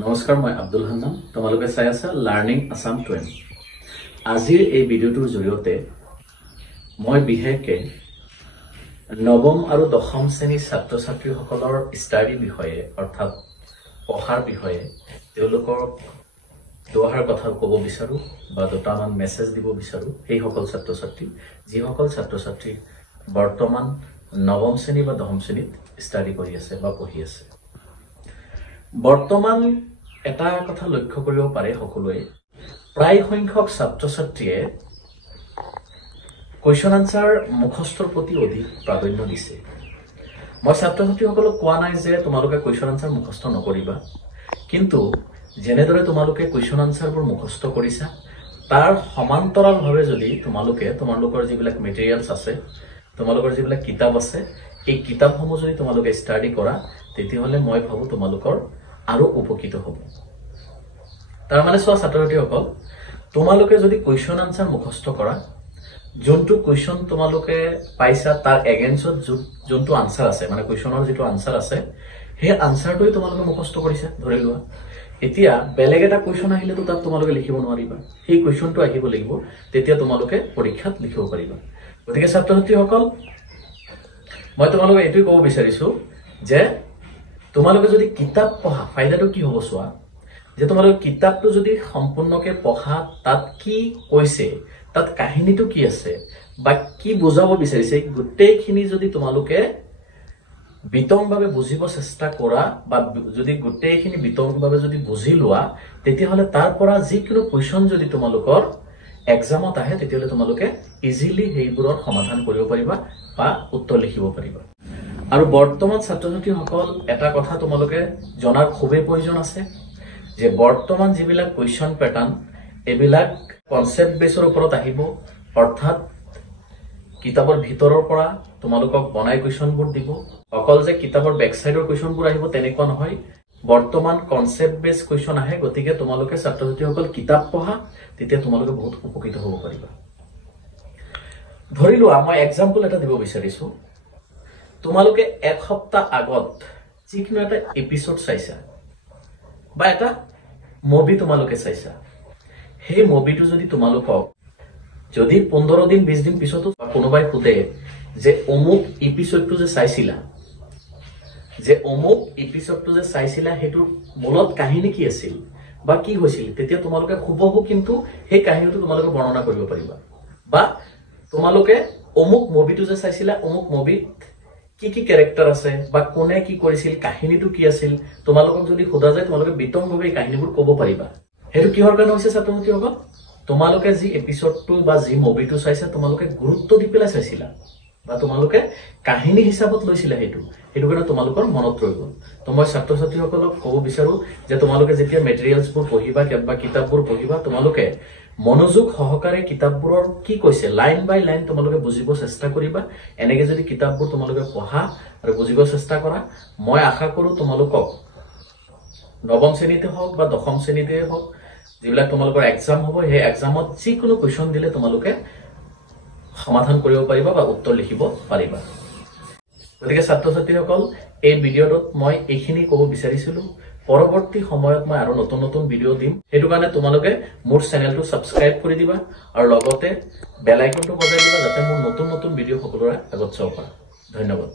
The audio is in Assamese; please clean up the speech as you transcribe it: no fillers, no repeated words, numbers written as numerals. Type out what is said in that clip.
নমস্কাৰ, মই আব্দুল হান্নান। তোমালোকে চাই আছা লাৰ্ণিং আছাম 20। আজিৰ এই ভিডিঅ'টোৰ জৰিয়তে মই বিশেষকৈ নৱম আৰু দশম শ্ৰেণীৰ ছাত্ৰ-ছাত্ৰীসকলৰ ষ্টাডি বিষয়ে অৰ্থাৎ পঢ়াৰ বিষয়ে তেওঁলোকৰ দুআষাৰ কথা ক'ব বিচাৰোঁ বা দুটামান মেছেজ দিব বিচাৰোঁ সেইসকল ছাত্ৰ-ছাত্ৰী যিসকল ছাত্ৰ-ছাত্ৰী বৰ্তমান নৱম শ্ৰেণী বা দশম শ্ৰেণীত ষ্টাডি কৰি আছে বা পঢ়ি আছে। বৰ্তমান এটা কথা লক্ষ্য কৰিব পাৰে সকলোৱে, প্ৰায় সংখ্যক ছাত্ৰ-ছাত্ৰীয়ে কুৱেশ্যন আনসাৰ মুখস্থৰ প্ৰতি অধিক প্ৰাধান্য দিছে। মই ছাত্ৰ-ছাত্ৰীসকলক কোৱা নাই যে তোমালোকে কুৱেশ্যন আনসাৰ মুখস্থ নকৰিবা, কিন্তু যেনেদৰে তোমালোকে কুৱেশ্যন আনসাৰবোৰ মুখস্থ কৰিছা তাৰ সমান্তৰালভাৱে যদি তোমালোকৰ যিবিলাক মেটেৰিয়েলছ আছে, তোমালোকৰ যিবিলাক কিতাপ আছে, এই কিতাপসমূহ যদি তোমালোকে ষ্টাডি কৰা তেতিয়াহ'লে মই ভাবোঁ তোমালোকৰ আৰু উপকৃত হ'ব। তাৰ মানে চোৱা ছাত্ৰ-ছাত্ৰীসকল, তোমালোকে যদি কুৱেশ্যন আনসাৰ মুখস্থ কৰা, যোনটো কুৱেশ্যন তোমালোকে পাইছা তাৰ এগেইনষ্টত যোনটো আনসাৰ আছে, মানে কুৱেশ্যনৰ যিটো আনসাৰ আছে সেই আনসাৰটোৱে তোমালোকে মুখস্থ কৰিছা ধৰি লোৱা। এতিয়া বেলেগ এটা কুৱেশ্যন আহিলেতো তাত তোমালোকে লিখিব নোৱাৰিবা, সেই কুৱেশ্যনটো আহিব লাগিব, তেতিয়া তোমালোকে পৰীক্ষাত লিখিব পাৰিবা। গতিকে ছাত্ৰ-ছাত্ৰীসকল, মই তোমালোকে এইটোৱে ক'ব বিচাৰিছোঁ যে তোমালোকে যদি কিতাপ পঢ়া, ফাইদাটো কি হ'ব চোৱা, যে তোমালোকে কিতাপটো যদি সম্পূৰ্ণকে পঢ়া, তাত কি কৈছে, তাত কাহিনীটো কি আছে বা কি বুজাব বিচাৰিছে, গোটেইখিনি যদি তোমালোকে বিতংভাৱে বুজিব চেষ্টা কৰা বা যদি গোটেইখিনি বিতংভাৱে যদি বুজি লোৱা, তেতিয়াহ'লে তাৰ পৰা যিকোনো কুৱেশ্যন যদি তোমালোকৰ এক্সামত আহে তেতিয়াহ'লে তোমালোকে ইজিলি সেইবোৰৰ সমাধান কৰিব পাৰিবা বা উত্তৰ লিখিব পাৰিবা। আৰু বৰ্তমান ছাত্ৰ-ছাত্ৰীসকল, এটা কথা তোমালোকে জনাৰ খুবেই প্ৰয়োজন আছে যে বৰ্তমান যিবিলাক কুৱেশ্যন পেটাৰ্ণ এইবিলাক কনচেপ্ট বেছৰ ওপৰত আহিব, অৰ্থাৎ কিতাপৰ ভিতৰৰ পৰা তোমালোকক বনাই কুৱেশ্যনবোৰ দিব। অকল যে কিতাপৰ বেকচাইডৰ কুৱেশ্যনবোৰ আহিব তেনেকুৱা নহয়, বৰ্তমান কনচেপ্ট বেছ কুৱেশ্যন আহে। গতিকে তোমালোকে ছাত্ৰ-ছাত্ৰীসকল কিতাপ পঢ়া, তেতিয়া তোমালোকে বহুত উপকৃত হ'ব পাৰিবা। ধৰি লোৱা মই এক্সাম্পল এটা দিব বিচাৰিছোঁ, তোমালোকে এক সপ্তাহ আগত যিকোনো এটা এপিছড চাইছা বা এটা মুভি তোমালোকে চাইছা, সেই মুভিটো যদি তোমালোকক যদি 15 দিন 20 দিন পিছতো কোনোবাই সোধে যে অমুক এপিছডটো যে চাইছিলা, সেইটোৰ মূলত কাহিনী কি আছিল বা কি হৈছিল, তেতিয়া তোমালোকে হুবহু কিন্তু সেই কাহিনীটো তোমালোকে বৰ্ণনা কৰিব পাৰিবা। বা তোমালোকে অমুক মুভিটো যে চাইছিলা, অমুক মুভিত কি কি কেৰেক্টাৰ আছে বা কোনে কি কৰিছিল, কাহিনীটো কি আছিল, তোমালোকক যদি সোধা যায় তোমালোকে বিতংভাৱে এই কাহিনীবোৰ ক'ব পাৰিবা। সেইটো কিহৰ কাৰণে হৈছে ছাত্ৰ-ছাত্ৰীসকল, তোমালোকে যি এপিছডটো বা যি মুভিটো চাইছা তোমালোকে গুৰুত্ব দি পেলাই চাইছিলা বা তোমালোকে কাহিনী হিচাপত লৈছিলা, সেইটো কাৰণে তোমালোকৰ মনত ৰৈ গ'ল। তো মই ছাত্ৰ-ছাত্ৰীসকলক ক'ব বিচাৰোঁ যে তোমালোকে যেতিয়া মেটেৰিয়েলছবোৰ পঢ়িবা বা কিতাপবোৰ পঢ়িবা, তোমালোকে মনোযোগ সহকাৰে কিতাপবোৰৰ কি কৈছে লাইন বাই লাইন তোমালোকে বুজিব চেষ্টা কৰিবা। এনেকে যদি কিতাপবোৰ তোমালোকে পঢ়া আৰু বুজিব চেষ্টা কৰা, মই আশা কৰোঁ তোমালোকক নৱম শ্ৰেণীতে হওক বা দশম শ্ৰেণীতে হওক, যিবিলাক তোমালোকৰ এক্সাম হ'ব, সেই এক্সামত যিকোনো কুৱেশ্যন দিলে তোমালোকে সমাধান কৰিব পাৰিবা বা উত্তৰ লিখিব পাৰিবা। গতিকে ছাত্ৰ-ছাত্ৰীসকল, এই ভিডিঅ'টোত মই এইখিনি ক'ব বিচাৰিছিলোঁ। পৰৱৰ্তী সময়ত মই আৰু নতুন নতুন ভিডিঅ' দিম, সেইটো কাৰণে তোমালোকে মোৰ চেনেলটো ছাবস্ক্ৰাইব কৰি দিবা আৰু লগতে বেল আইকনটো বজাই দিবা, যাতে মোৰ নতুন নতুন ভিডিঅ' সকলোৰে আগত চাব পাৰা। ধন্যবাদ।